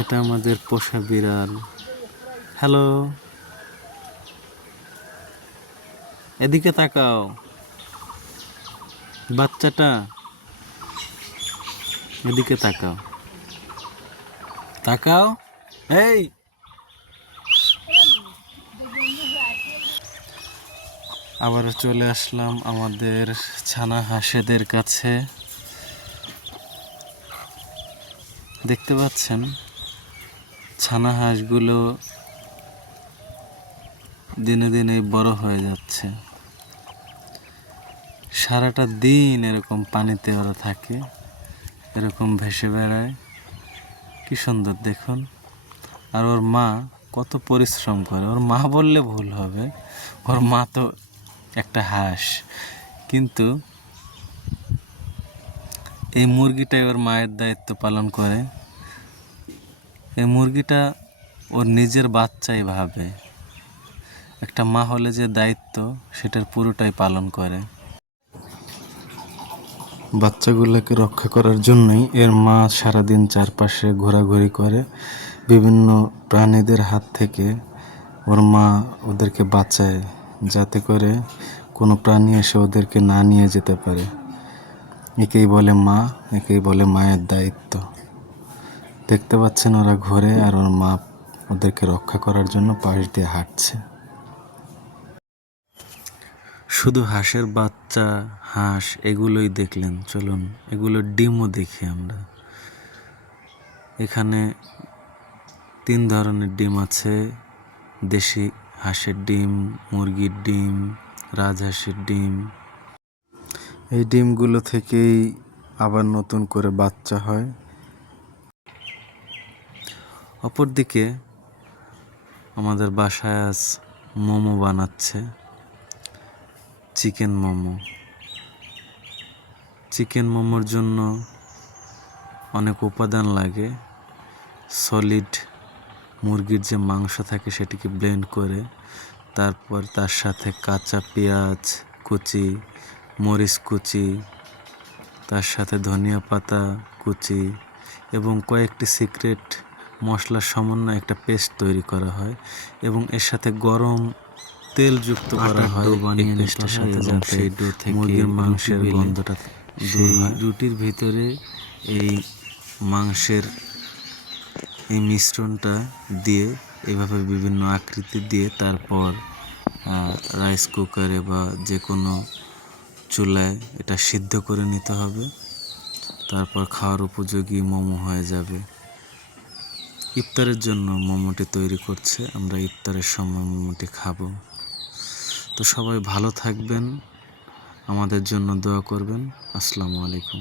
এটা আমাদের পোষা বিড়াল। হ্যালো, এদিকে তাকাও বাচ্চাটা, এদিকে তাকাও, তাকাও। এই আবার চলে আসলাম আমাদের ছানা হাঁসেদের কাছে। দেখতে পাচ্ছেন ছানা হাঁসগুলো দিনে দিনে বড় হয়ে যাচ্ছে। সারাটা দিন এরকম পানিতে ওরা থাকে, এরকম ভেসে বেড়ায়। কি সুন্দর দেখুন। আর ওর মা কত পরিশ্রম করে। ওর মা বললে ভুল হবে, ওর মা তো একটা হাঁস, কিন্তু এই মুরগিটাই ওর মায়ের দায়িত্ব পালন করে। এই মুরগিটা ওর নিজের বাচ্চাই ভাবে। একটা মা হলে যে দায়িত্ব সেটার পুরোটাই পালন করে। বাচ্চাগুলোকে রক্ষা করার জন্যই এর মা সারাদিন চারপাশে ঘোরাঘুরি করে। বিভিন্ন প্রাণীদের হাত থেকে ওর মা ওদেরকে বাঁচায়, যাতে করে কোনো প্রাণী এসে ওদেরকে না নিয়ে যেতে পারে। একেই বলে মা, একেই বলে মায়ের দায়িত্ব। দেখতে পাচ্ছেন ওরা ঘোরে আর ওর মা ওদেরকে রক্ষা করার জন্য পাশ দিয়ে হাঁটছে। শুধু হাঁসের বাচ্চা, হাঁস এগুলোই দেখলেন, চলুন এগুলোর ডিমও দেখি আমরা। এখানে 3 ধরনের ডিম আছে: দেশি হাঁসের ডিম, মুরগির ডিম, রাজহাঁসের ডিম। এই ডিমগুলো থেকেই আবার নতুন করে বাচ্চা হয়। অপরদিকে আমাদের বাসায় আজ মোমো বানাচ্ছে, চিকেন মোমো। চিকেন মোমোর জন্য অনেক উপাদান লাগে। সলিড মুরগির যে মাংস থাকে সেটিকে ব্লেন্ড করে, তারপর তার সাথে কাঁচা পেঁয়াজ কুচি, মরিচ কুচি, তার সাথে ধনিয়া পাতা কুচি এবং কয়েকটি সিক্রেট মশলার সমন্বয়ে একটা পেস্ট তৈরি করা হয় এবং এর সাথে গরম তেল যুক্ত করা হয় এই পেস্টের সাথে, যাতে মুরগির মাংসের গন্ধটা সেই রুটির ভিতরে এই মাংসের এই মিশ্রণটা দিয়ে এভাবে বিভিন্ন আকৃতি দিয়ে তারপর রাইস কুকারে বা যে কোনো চুলায় এটা সিদ্ধ করে নিতে হবে। তারপর খাওয়ার উপযোগী মোমো হয়ে যাবে। ইফতারের জন্য মোমোটি তৈরি করছে, আমরা ইফতারের সময় মোমোটি খাবো। তো সবাই ভালো থাকবেন, আমাদের জন্য দোয়া করবেন। আসসালামু আলাইকুম।